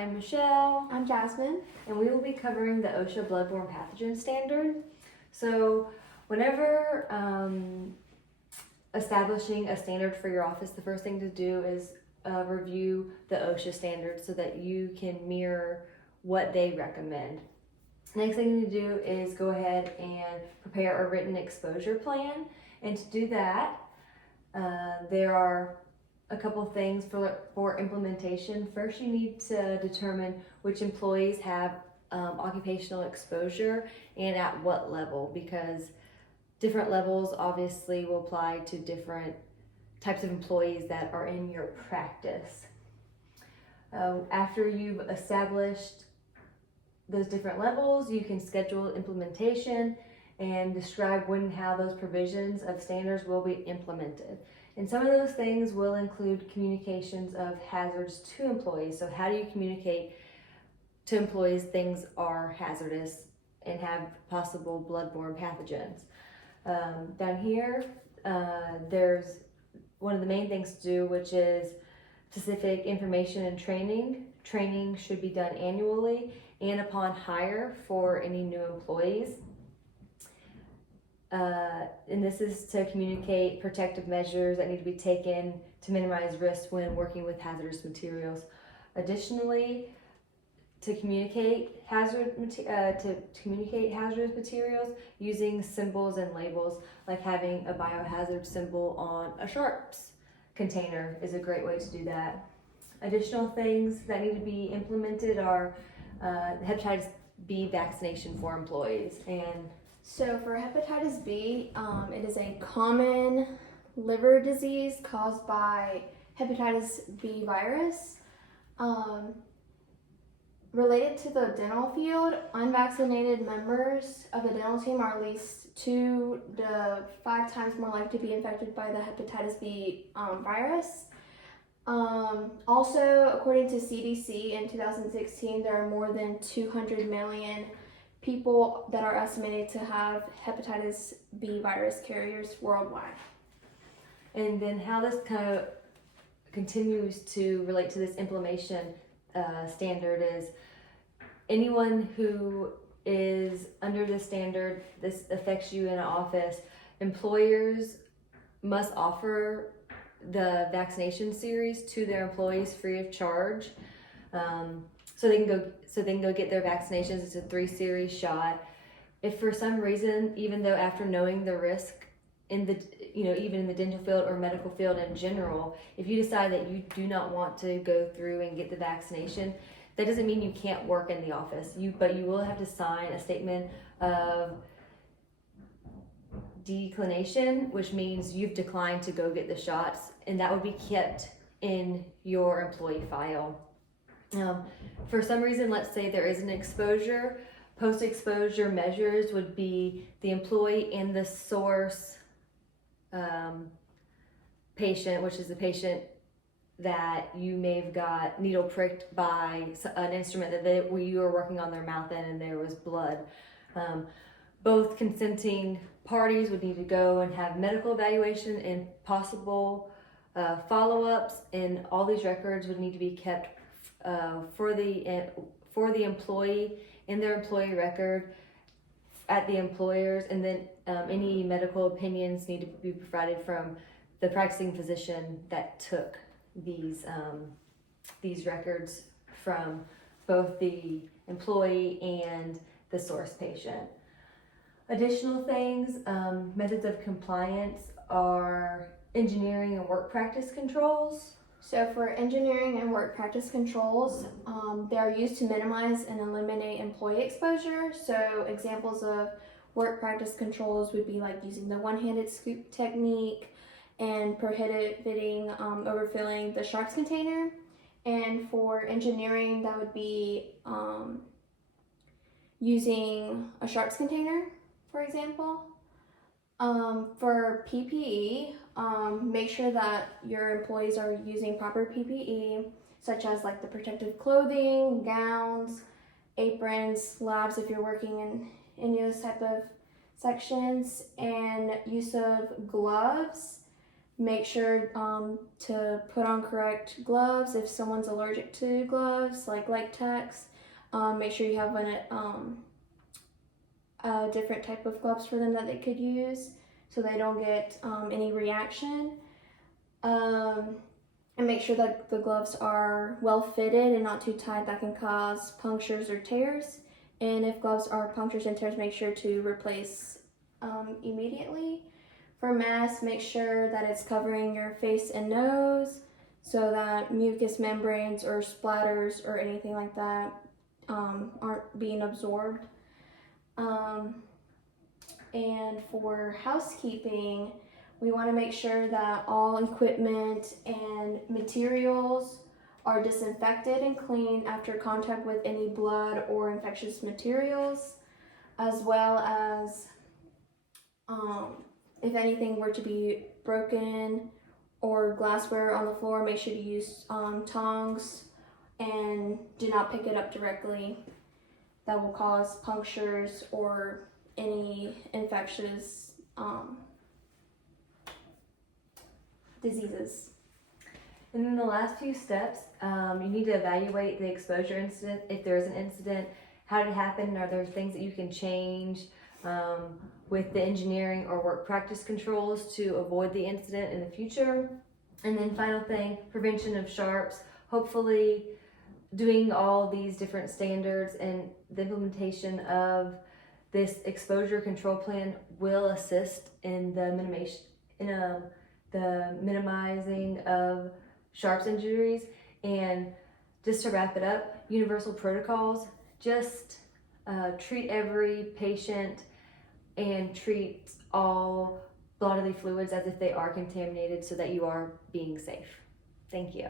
I'm Michelle. I'm Jasmine. And we will be covering the OSHA Bloodborne Pathogen Standard. So whenever establishing a standard for your office, the first thing to do is review the OSHA standard so that you can mirror what they recommend. Next thing to do is go ahead and prepare a written exposure plan. And to do that, there are a couple things for implementation. First, you need to determine which employees have occupational exposure and at what level, because different levels obviously will apply to different types of employees that are in your practice. After you've established those different levels, you can schedule implementation and describe when and how those provisions of standards will be implemented. And some of those things will include communications of hazards to employees. So how do you communicate to employees things are hazardous and have possible bloodborne pathogens? Down here, there's one of the main things to do, which is specific information and training. Training should be done annually and upon hire for any new employees. And this is to communicate protective measures that need to be taken to minimize risk when working with hazardous materials. Additionally, to communicate hazardous materials using symbols and labels, like having a biohazard symbol on a sharps container is a great way to do that. Additional things that need to be implemented are hepatitis B vaccination for employees. And so for hepatitis B, it is a common liver disease caused by hepatitis B virus. Related to the dental field, unvaccinated members of the dental team are at least 2 to 5 times more likely to be infected by the hepatitis B virus. Also, according to CDC in 2016, there are more than 200 million people that are estimated to have hepatitis B virus carriers worldwide. And then how this kind of continues to relate to this implementation standard is anyone who is under this standard, this affects you in an office, employers must offer the vaccination series to their employees free of charge. So they can go get their vaccinations. It's a 3-series shot. If for some reason, even though after knowing the risk in the, even in the dental field or medical field in general, if you decide that you do not want to go through and get the vaccination, that doesn't mean you can't work in the office. But you will have to sign a statement of declination, which means you've declined to go get the shots, and that would be kept in your employee file. For some reason, let's say there is an exposure, post-exposure measures would be the employee and the source patient, which is the patient that you may have got needle pricked by an instrument that you were working on their mouth in and there was blood. Both consenting parties would need to go and have medical evaluation and possible follow-ups, and all these records would need to be kept for the employee in their employee record at the employers, and then any medical opinions need to be provided from the practicing physician that took these records from both the employee and the source patient. Additional things, methods of compliance are engineering and work practice controls. So for engineering and work practice controls, they are used to minimize and eliminate employee exposure. So examples of work practice controls would be like using the one-handed scoop technique and prohibiting overfilling the sharps container. And for engineering, that would be using a sharps container, for example. For PPE, make sure that your employees are using proper PPE, such as like the protective clothing, gowns, aprons, labs if you're working in any of those type of sections, and use of gloves, Make sure to put on correct gloves if someone's allergic to gloves, like latex. Make sure you have a different type of gloves for them that they could use so they don't get any reaction. And make sure that the gloves are well fitted and not too tight, that can cause punctures or tears. And if gloves are punctures and tears, make sure to replace immediately. For masks, make sure that it's covering your face and nose so that mucous membranes or splatters or anything like that aren't being absorbed. And for housekeeping, we want to make sure that all equipment and materials are disinfected and cleaned after contact with any blood or infectious materials, as well as if anything were to be broken or glassware on the floor, make sure to use tongs and do not pick it up directly. That will cause punctures or any infectious diseases. And then the last few steps, you need to evaluate the exposure incident. If there is an incident, how did it happen? Are there things that you can change with the engineering or work practice controls to avoid the incident in the future? And then final thing, prevention of sharps. Hopefully doing all these different standards and the implementation of this exposure control plan will assist in the minimizing of sharps injuries. And just to wrap it up, universal protocols, just treat every patient and treat all bodily fluids as if they are contaminated so that you are being safe. Thank you.